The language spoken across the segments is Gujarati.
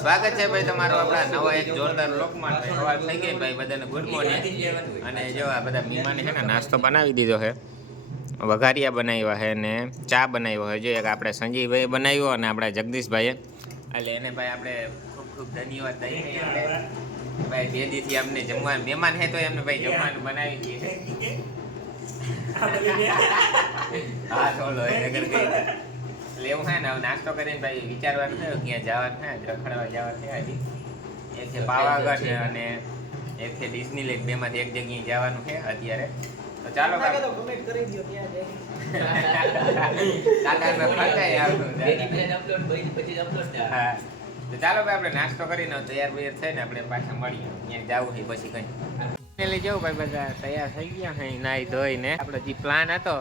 સ્વાગત છે ભાઈ તમારું આપણા નવા એક જોરદાર લોકમાં. સવાર થઈ ગઈ ભાઈ, બધાને ગુડ મોર્નિંગ. અને જો આ બધા મહેમાને છે ને નાસ્તો બનાવી દીધો છે, વઘારિયા બનાવ્યા છે ને ચા બનાવ્યો છે. જો એક આપણે સંજીવભાઈ બનાવ્યો અને આપણા જગદીશભાઈએ, એટલે એને ભાઈ આપણે ખૂબ ખૂબ ધન્યવાદ દઈએ ભાઈ. 2 દીથી અમને જમવાનું મહેમાન છે તો એમને ભાઈ જમવાનું બનાવી દઈએ. હા ચોલો નગર ગઈ એટલે એવું છે ને, હવે નાસ્તો કરીને ભાઈ વિચારવાનું થયું ક્યાં જવાનું છે, રખડવા જવાનું છે. હજી એક છે પાવાગઢ અને એક છે ડિઝનીલેન્ડ, બેમાંથી એક જગ્યાએ જવાનું છે અત્યારે. તો ચાલો ભાઈ તો ચાલો ભાઈ આપણે નાસ્તો કરીને તૈયાર બૈયાર થઈને આપણે પાછા મળીએ. ત્યાં જવું છે પછી કઈ લઈ જવું ભાઈ. બધા તૈયાર થઈ ગયા છે નાઈ ધોઈને. આપણો જે પ્લાન હતો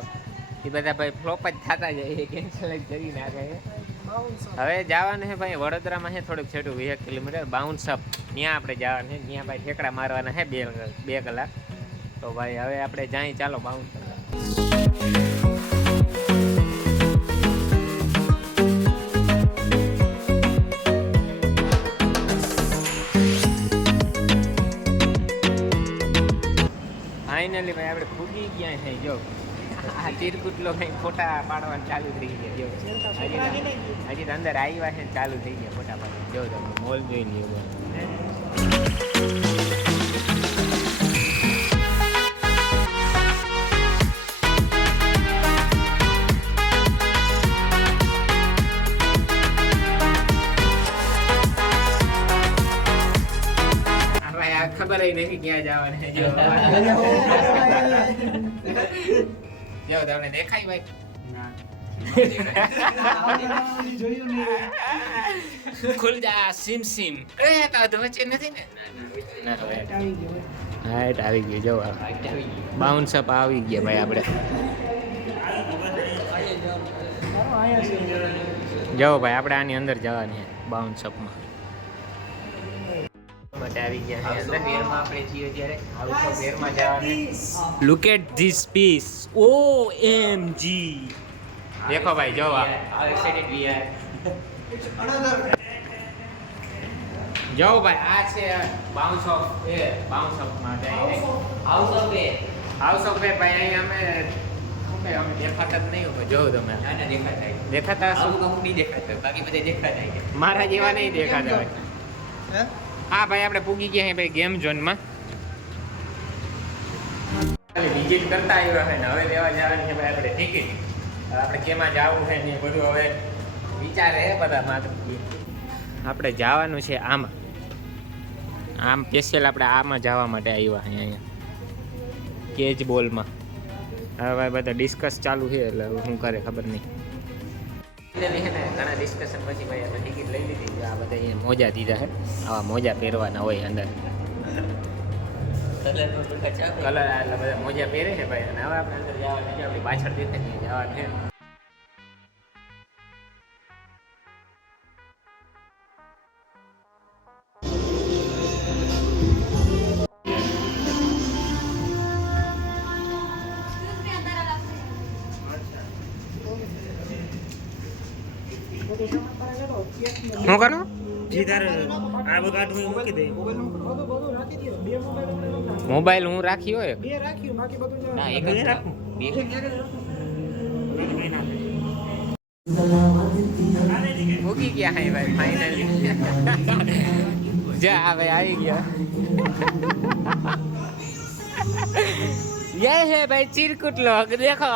એ બધા ભાઈ ફ્લોપ જ થતા જાય, કેન્સલ જ કરી નાખે. હવે જવાનું છે ભાઈ વડોદરામાં છે થોડુંક છેટું 20 કિલોમીટર બાઉન્સ અપ, ત્યાં આપણે જવાનું છે. ત્યાં ભાઈ ઠેકડા મારવાના છે 2 કલાક. તો ભાઈ હવે આપણે જાય, ચાલો બાઉન્સ અપ. ફાઇનલી ભાઈ આપણે ફૂગી ગયા છે. જો આ ચીરકુટલો કંઈક ફોટા પાડવાનું ચાલુ થઈ ગયા. જો હજી તો અંદર આવ્યા છે, ચાલુ થઈ ગયા ફોટા પાડવા. જો તમે મોલ જોઈ લ્યો. ખબર નથી ક્યાં જવાનું. જો તમને દેખાય ભાઈ? ખુલ જા સિમ સિમ. તો વચ્ચે નથી ને? હાઈટ આવી ગયું. જો બાઉન્સ અપ આવી ગયા ભાઈ આપણે. જો ભાઈ આપણે આની અંદર જવાની બાઉન્સ અપમાં માટે આવી ગયા છે. અંદર વેરમાં આપણે છીએ ત્યારે હાઉસ ઓફ વેરમાં જવાનું. Look at this piece. OMG દેખો ભાઈ, જો આ એક્સાઇટેડ વી આર. જો ભાઈ આ છે bounce of a, bounce of માટે house of a. House of a ભાઈ અહીં અમે દેખાતા જ નહીં. જો તમે દેખાતા અમુક નહીં દેખાતા, બાકી બધા દેખાતા. મારા જેવા નહીં દેખાતા ભાઈ. હા ભાઈ આપણે પૂગી ગયા ભાઈ ગેમ ઝોનમાં. વિઝિટ કરતા આવ્યા છે ને હવે લેવા જવાની છે ભાઈ આપણે ટિકિટ. આપણે કેમાં જવું છે ને બધું હવે વિચારે બધા માત્ર. આપણે જવાનું છે આમાં, આમ સ્પેશિયલ આપણે આમાં જવા માટે આવ્યા છે અહીંયા કેજ બોલમાં. હવે ભાઈ બધા ડિસ્કસ ચાલુ છે, એટલે શું કરે ખબર નહીં. ઘણા ડિસ્કશન પછી ભાઈ આપણે ટિકિટ લઈ લીધી. આ બધા અહીંયા મોજા દીધા છે, આવા મોજા પહેરવાના હોય અંદર. કલર એટલે બધા મોજા પહેરે છે ભાઈ. અને હવે આપણે અંદર જવાનું છે, આપણી પાછળ દેખાય ત્યાં જવાનું છે. શું કરું? મોબાઈલ હું રાખી હોય મૂકી ગયા હે ભાઈ ફાઇનલી. જા ભાઈ આવી ગયા. ये है भाई चिरकुट लोग देखो.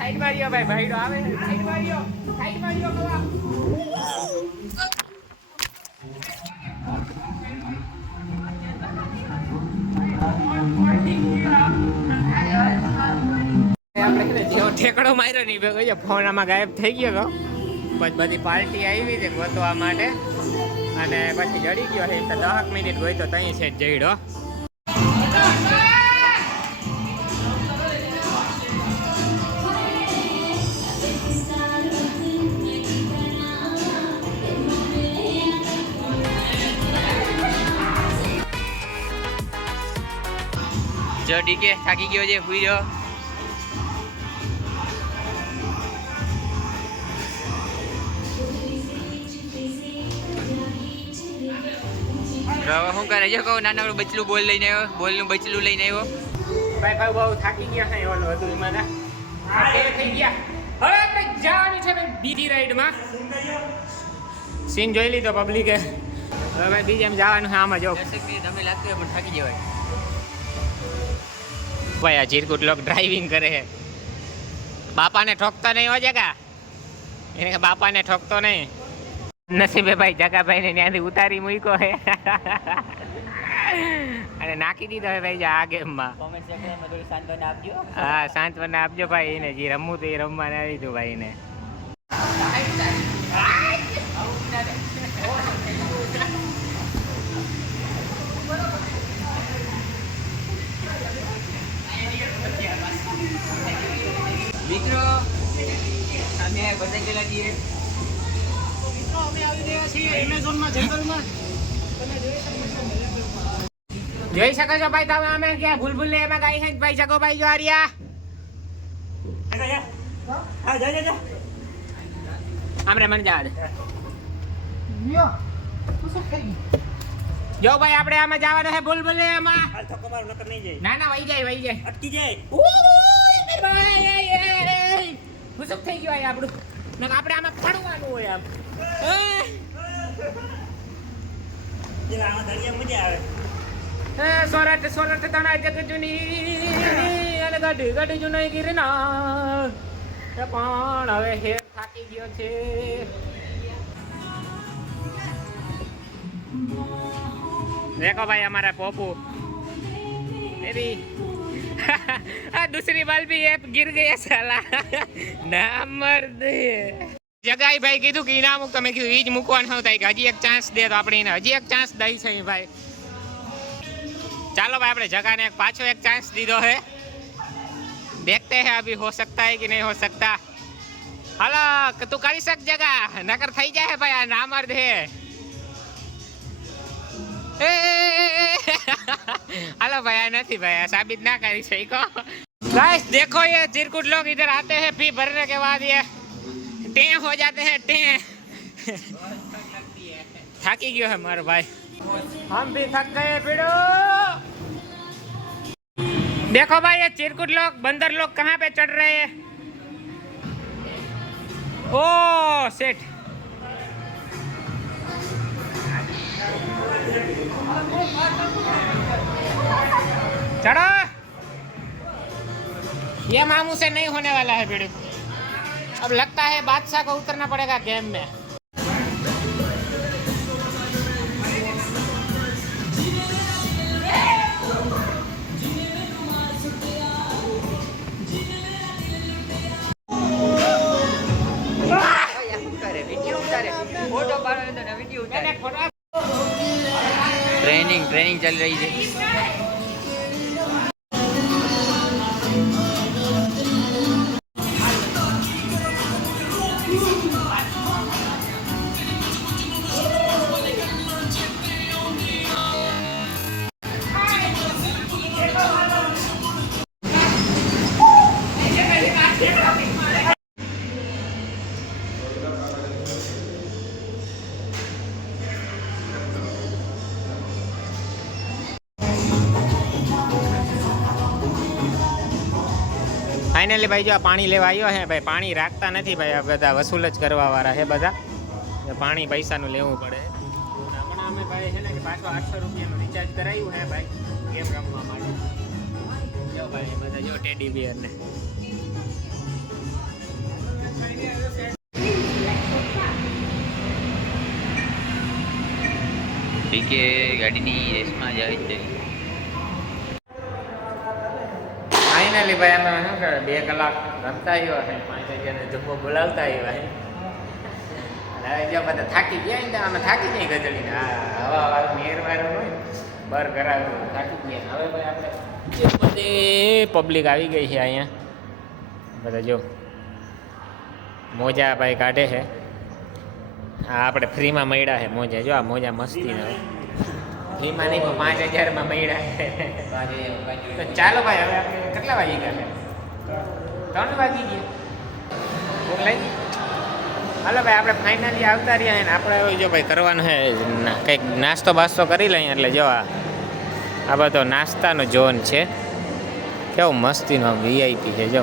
સાઈડ માર્યો ભાઈ, ભાઈડો આવે. સાઈડ માર્યો, સાઈડ માર્યો કવા. આપણે જેવો ઠેકડો માર્યો નહીં ભાઈ, ફોન આમાં ગાયબ થઈ ગયો. પછી બધી પાર્ટી આવી છે ગોતવા માટે અને પછી જડી ગયો છે. તો 10 મિનિટ હોય તો ત્યાં છે જઈડો. જય હાલો ડીકે થાકી ગયો છે, સુઈ જાઓ. શું કરે છે કહું નાના બચલું બોલ લઈને આવ્યો, બોલનું બચલું લઈને આવ્યો. ભાઈ બહુ થાકી ગયા છે ઓલો હતું એમાં થઈ ગયા. હવે આપણે જવાનું છે ભાઈ બીજી રાઈડમાં. સીન જોઈ લીધો પબ્લિકે. હવે ભાઈ બીજે જવાનું છે. આમાં જો તમે લાગતું હોય પણ થાકી જવાય. ભાઈ આ ચીરકુટ લોક ડ્રાઇવિંગ કરે છે. બાપાને ઠોકતો નહીં હો જગા, એને બાપાને ઠોકતો નહીં. નસીબે ભાઈ જગાભાઈ ને ત્યાંથી ઉતારી મૂક્યો હે અને નાખી દીધો હે ભાઈ આ ગેમમાં. હા સાંત્વના આપજો ભાઈ એને, જે રમવું તો એ રમવાને આવી દઉં ભાઈ ને. મિત્રો અમે બધા ગયેલા છીએ. અમે આવી રહ્યા છીએ એમેઝોનમાં જંગલમાં. જોઈ શકો છો ભાઈ તમે અમે ક્યાં ભૂલ એમાં ગાઈ છે ભાઈ જગો ભાઈ જો આર્યા. હા જા આમરે મન જા દે. મિયા તું શું થઈ ગઈ? જો ભાઈ આપણે આમાં જવાનું છે ભૂલ એમાં. હાલ થકો મારો નકર નહીં જાય. ના ના વહી જાય અટકી જાય. ઓય ભાઈ હુસક થઈ ગયો આપણું. નક આપણે આમાં પડવાનું હોય આમ. પેલા આમાં દરિયા મજા આવે. સોરઠ તણા જગ જુની અને ગઢ જુનાઈ ગિરનાર. પણ હવે હેર થાકી ગયો છે. देखो भाई हमारा पोपू मेरी दूसरी बाल भी ये गिर गया साला ना मर्द. જગાઈ ભાઈ કીધું કે ઇનામ તમે કીધું ઈ જ મૂકવાનું હતા કે હજી એક ચાન્સ દે તો આપણે એને હજી એક ચાન્સ દઈ છે ભાઈ. ચાલો ભાઈ આપણે જગાને પાછો એક ચાન્સ દીધો है. देखते हैं अभी हो सकता है कि नहीं हो सकता. હાલો તું કરી શક જગા નકર થઈ જાય ભાઈ આ નામર્દ હે. हेलो भैया नहीं भैया साबित ना करी सही को. गाइस देखो ये चिरकुट लोग इधर आते हैं फी भरने के बाद ये टे हो जाते हैं टे. थकी गयो है मारो भाई. हम भी थक गए भिड़ो. देखो भाई ये चिरकुट लोग बंदर लोग कहाँ पे चढ़ रहे हैं. ओ सेठ चढ़ो. ये मामू से नहीं होने वाला है वीडियो. अब लगता है बादशाह को उतरना पड़ेगा गेम में. ટ્રેનિંગ ચાલી રહી છે. फाइनली भाई जो पानी लेवा आयो है भाई पानी राखता नहीं भाई आ बधा वसूल ज करवा वाला है बधा पानी पैसा नु लेवू पड़े. हमણાં અમે ભાઈ છે ને કે પાછો 800 રૂપિયાનું રિચાર્જ કરાવ્યું है भाई ગેમ રમવા માટે. જો ભાઈ બધા જો ટેડી બિયર ને ડીકે ગાડીની રેસમાં જાય છે. फाइनली भाई અમે શું કરે 2 કલાક રમતા આવ્યો છે 5 વાગ્યાને જમવા બોલાવતા આવ્યા છે. હવે જો બધા થાકી ગયા ને અમે થાકી જઈ ગજડીને હવા વાળું મેર વાળું હોય બર કરાવ્યું થાકી ગયા. હવે ભાઈ આપણે બધે પબ્લિક આવી ગઈ છે અહીંયા બધા જો મોજા ભાઈ કાઢે છે. હા આપણે ફ્રીમાં મળ્યા છે મોજા. જો આ મોજા મસ્તીના ફ્રીમાં નહીં પણ 5000 મળ્યા તો ચાલો ભાઈ હવે આપણે કેટલા વાગી ગયા 3 વાગી ગયા ભૂખ લાગી હાલો ભાઈ આપણે ફાઇનલી આવતા રહ્યા ને આપણે હવે જો ભાઈ કરવાનું છે કંઈક નાસ્તો બાસ્તો કરી લઈએ એટલે જો આ બધો નાસ્તાનો ઝોન છે કેવું મસ્તીનો વીઆઈપી છે જો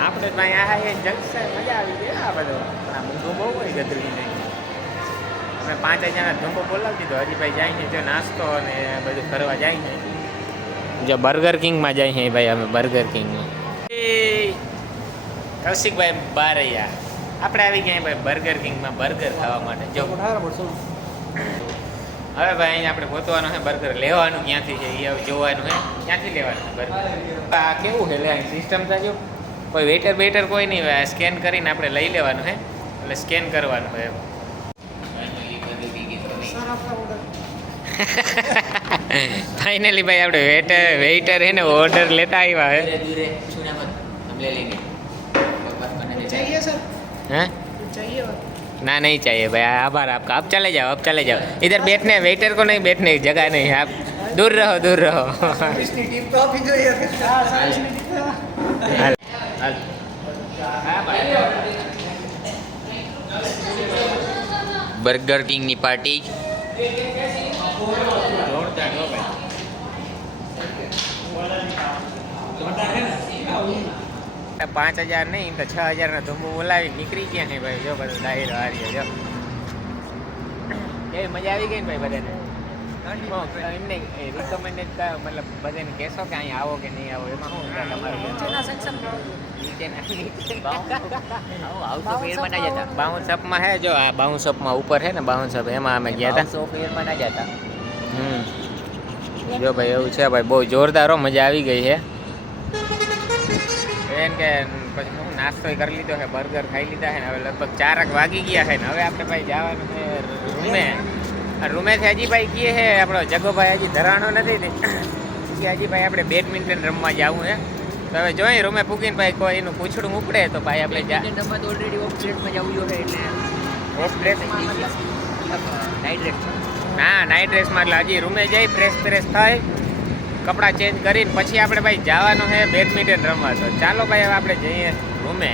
આપણે ભાઈ આ જંકશન મજા આવી ગઈ આ બધો પણ આ મૂંગો બહુ હોય ગદરી નહીં અમે 5000 ધંધો બોલાવી દીધો હજી ભાઈ જાય છે જો નાસ્તો અને બધું કરવા જાય છે જો બર્ગર કિંગમાં જાય છે ભાઈ અમે બર્ગર કિંગમાં કૌશિકભાઈ બારૈયા આપણે આવી ગયા ભાઈ બર્ગર કિંગમાં બર્ગર ખાવા માટે જો હવે ભાઈ અહીંયા આપણે ગોતવાનું છે બર્ગર લેવાનું ક્યાંથી છે એ હવે જોવાનું છે ક્યાંથી લેવાનું છે બર્ગર આ કેવું છે લે સિસ્ટમ થાય કોઈ વેઇટર બેટર કોઈ નહીં હોય સ્કેન કરીને આપણે લઈ લેવાનું છે એટલે સ્કેન કરવાનું હોય ફાઇનલી ભાઈ આપણે વેઇટર હે ને ઓર્ડર લેતા આવ્યા હે चाहिए सर हैं चाहिए ना नहीं चाहिए भाई आभार आपका आप चले जाओ इधर बैठने वेटर को नहीं बैठने की जगह नहीं है आप दूर रहो इसकी टीम तो आप ही जो है हां सर्विस नहीं दिखता हाँ भाई બર્ગર કિંગની પાર્ટી જોરદાર હો ભાઈ 5000 નહીં તો 6000 નો ધુમ્મો બોલાવી નીકળી ગયા છે ભાઈ જો બધું ડાયરો હારી જો એ મજા આવી ગઈ ને ભાઈ બધાને એમને રિકમેન્ડેડ મતલબ બધાને કહેશો કે અહીં આવો કે નહીં આવો એમાં શું તમારું चेना सेक्शन બાઉન્સ અપમાં હે જો આ બાઉન્સ અપમાં ઉપર છે ને બાઉન્સ અપ એમાં અમે ગયા હતા જો ભાઈ એવું છે ભાઈ બહુ જોરદાર હો મજા આવી ગઈ છે એમ કે પછી હું નાસ્તો કરી લીધો છે બર્ગર ખાઈ લીધા છે ને હવે લગભગ 4 વાગી ગયા છે ને હવે આપણે ભાઈ જવાનું છે રૂમે રૂમેથી હજી ભાઈ કીએ છે આપણો જગોભાઈ હજી ધરાણો નથી ને કે હજી ભાઈ આપણે બેડમિન્ટન રમવા જવું છે તો હવે જોઈએ રૂમે પૂગીને ભાઈ કોઈ એનું પૂછડું ઉપડે તો ભાઈ આપણે ઓલરેડી ઓફ ડ્રેસમાં જવું જોઈએ એટલે ઓફ ડ્રેસ નાઇટ ડ્રેસ ના નાઇટ ડ્રેસમાં એટલે હજી રૂમે જઈ ફ્રેશ થાય કપડાં ચેન્જ કરીને પછી આપણે ભાઈ જવાનું છે બેડમિન્ટન રમવા તો ચાલો ભાઈ હવે આપણે જઈએ રૂમે